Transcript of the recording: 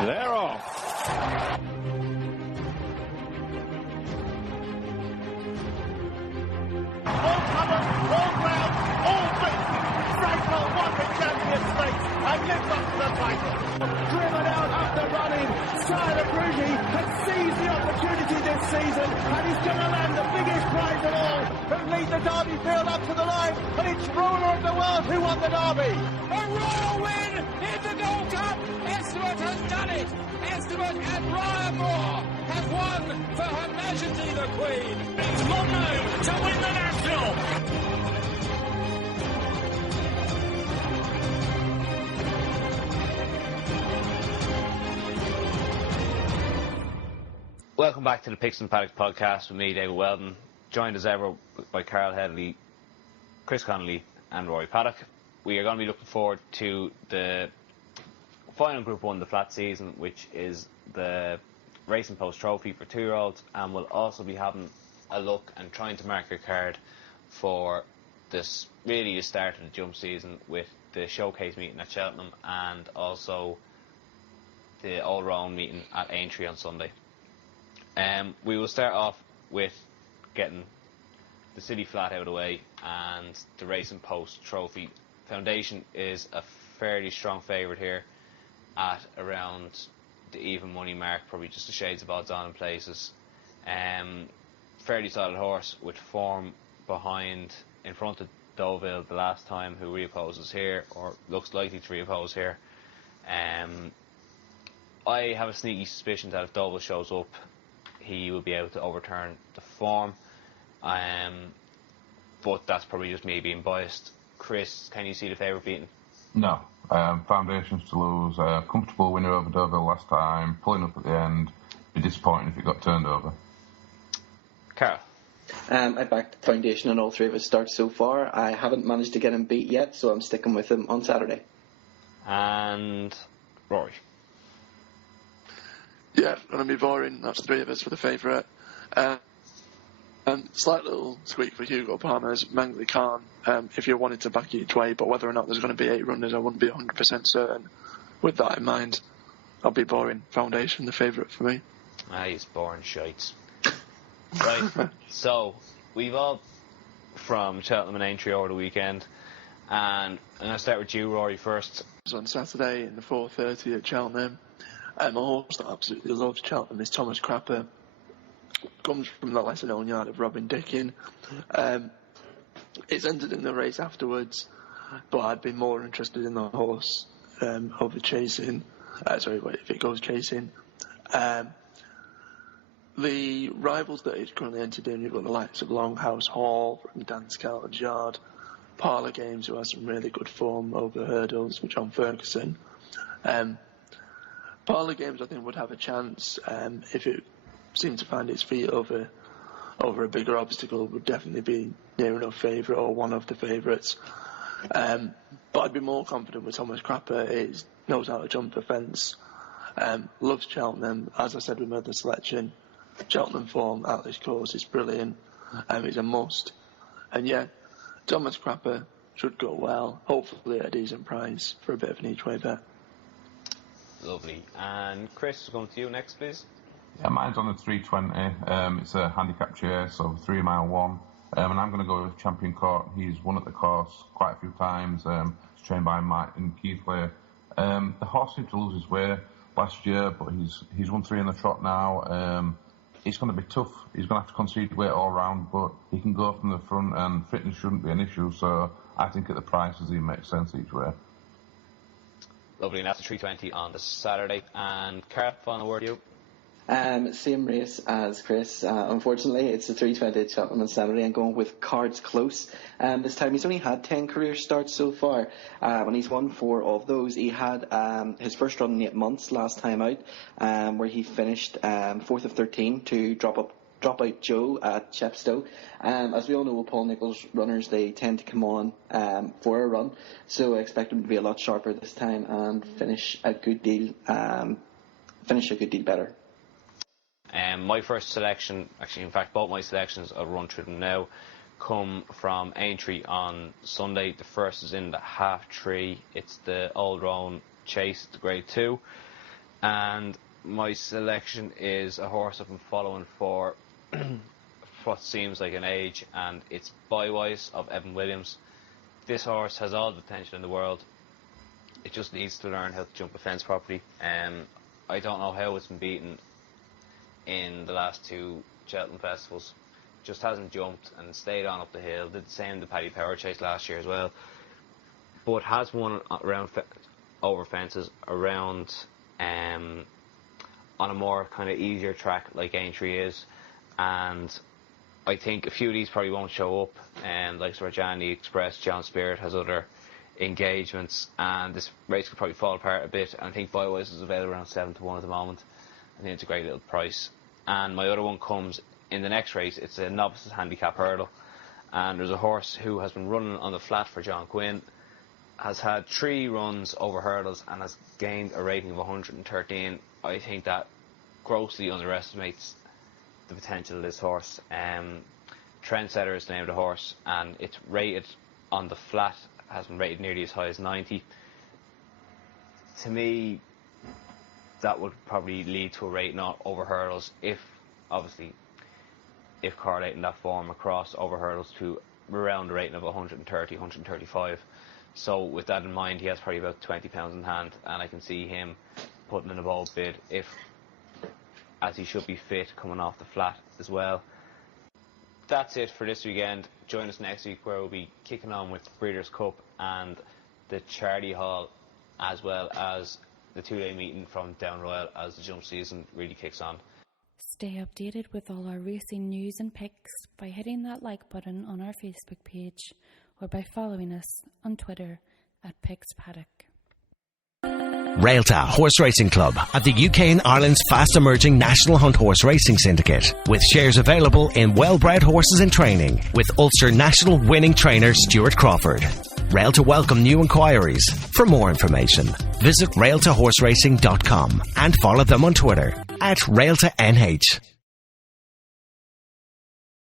They're off. All comers, all ground, all fit. Frankel won the champion stakes and lives up to the title. Driven out after running, Sire Brugy has seized the opportunity this season and he's going to land the biggest prize of all, who lead the Derby field up to the line, and it's Ruler of the World who won the Derby. A royal win in the Gold Cup. Esteban has done it. Esteban and Ryan Moore have won for Her Majesty the Queen. It's Mono to win the National. Welcome back to the Picks and Paddocks podcast with me, David Weldon, joined as ever by Carl Headley, Chris Connolly and Rory Paddock. We are going to be looking forward to the final Group 1 of the flat season, which is the Racing Post Trophy for 2-year-olds, and we'll also be having a look and trying to mark a card for this really the start of the jump season with the showcase meeting at Cheltenham and also the all-round meeting at Aintree on Sunday. We will start off with getting the City Flat out of the way, and the Racing Post Trophy. Foundation is a fairly strong favourite here at around the even money mark, probably just the shades of odds on in places. Fairly solid horse with form in front of Deauville the last time, who reopposes here, or looks likely to reoppose here. I have a sneaky suspicion that if Deauville shows up, he will be able to overturn the form, but that's probably just me being biased. Chris, can you see the favourite beaten? No. Foundations to lose. Comfortable winner over Deauville last time, pulling up at the end. Be disappointing if it got turned over. Carl? I backed Foundation on all three of his starts so far. I haven't managed to get him beat yet, so I'm sticking with him on Saturday. And Rory? Yeah, going to be boring. That's three of us for the favourite. Slight little squeak for Hugo Palmer's Mangley Khan, if you wanted to back each way, but whether or not there's going to be 8 runners, I wouldn't be 100% certain. With that in mind, I'll be boring. Foundation, the favourite for me. He's boring shites. Right, so we've all from Cheltenham and Aintree over the weekend, and I'm going to start with you, Rory, first. So on Saturday in the 4:30 at Cheltenham, a horse that absolutely loves Cheltenham is Thomas Crapper. Comes from the lesser known yard of Robin Dickin. It's entered in the race afterwards, but I'd be more interested in the horse over chasing. If it goes chasing. The rivals that it's currently entered in, you've got the likes of Longhouse Hall from Dan Skelton's yard, Parlour Games, who has some really good form over hurdles with John Ferguson. Parlour Games, I think, would have a chance if it seemed to find its feet over a bigger obstacle. Would definitely be near enough favourite or one of the favourites. But I'd be more confident with Thomas Crapper. He knows how to jump the fence. Loves Cheltenham. As I said with my other selection, Cheltenham form at this course is brilliant. It's a must. And yeah, Thomas Crapper should go well. Hopefully at a decent price for a bit of an each way bet. Lovely. And Chris, going to you next, please. Yeah, mine's on the 320. It's a handicap chase, so 3 mile one. And I'm going to go with Champion Court. He's won at the course quite a few times. He's trained by Martin Keithley. The horse seemed to lose his way last year, but he's won 3 in the trot now. It's going to be tough. He's going to have to concede weight all round, but he can go from the front, and fitness shouldn't be an issue. So I think at the prices, he makes sense each way. Lovely, and that's the 320 on the Saturday. And Carl, final word to you. Same race as Chris. Unfortunately, it's the 320 at Cheltenham on Saturday. I'm going with Cards Close. This time he's only had 10 career starts so far, and he's won 4 of those. He had his first run in 8 months last time out, where he finished 4th of 13 to drop out Joe at Chepstow. As we all know, with Paul Nicholls runners, they tend to come on for a run, so I expect him to be a lot sharper this time and finish a good deal better. My first selection, actually in fact both my selections, I'll run through them now, come from Aintree on Sunday. The first is in the half 3. It's the Old Roan Chase, the grade 2. And my selection is a horse I've been following for what seems like an age, and it's Bywise of Evan Williams. This horse has all the potential in the world. It just needs to learn how to jump a fence properly. I don't know how it's been beaten in the last 2 Cheltenham festivals. Just hasn't jumped and stayed on up the hill. Did the same the Paddy Power Chase last year as well. But has won around over fences around on a more kind of easier track like Aintree is, and I think a few of these probably won't show up, like Rajani Express, John Spirit has other engagements, and this race could probably fall apart a bit. And I think Bywise is available around 7-1 at the moment. I think it's a great little price. And my other one comes in the next race. It's a novices handicap hurdle, and there's a horse who has been running on the flat for John Quinn, has had 3 runs over hurdles and has gained a rating of 113. I think that grossly underestimates the potential of this horse. Trendsetter is the name of the horse, and it's rated on the flat, has been rated nearly as high as 90. To me, that would probably lead to a rating over hurdles if correlating that form across over hurdles to around a rating of 130, 135. So with that in mind, he has probably about £20 in hand, and I can see him putting in a bold bid as he should be fit coming off the flat as well. That's it for this weekend. Join us next week where we'll be kicking on with Breeders' Cup and the Charity Hall, as well as the 2-day meeting from Down Royal as the jump season really kicks on. Stay updated with all our racing news and picks by hitting that like button on our Facebook page or by following us on Twitter @PicksPaddock. Railta Horse Racing Club at the UK and Ireland's fast emerging National Hunt Horse Racing Syndicate, with shares available in well-bred horses in training, with Ulster National winning trainer Stuart Crawford. Railta welcome new inquiries. For more information, visit railtahorseracing.com and follow them on Twitter @RailtaNH.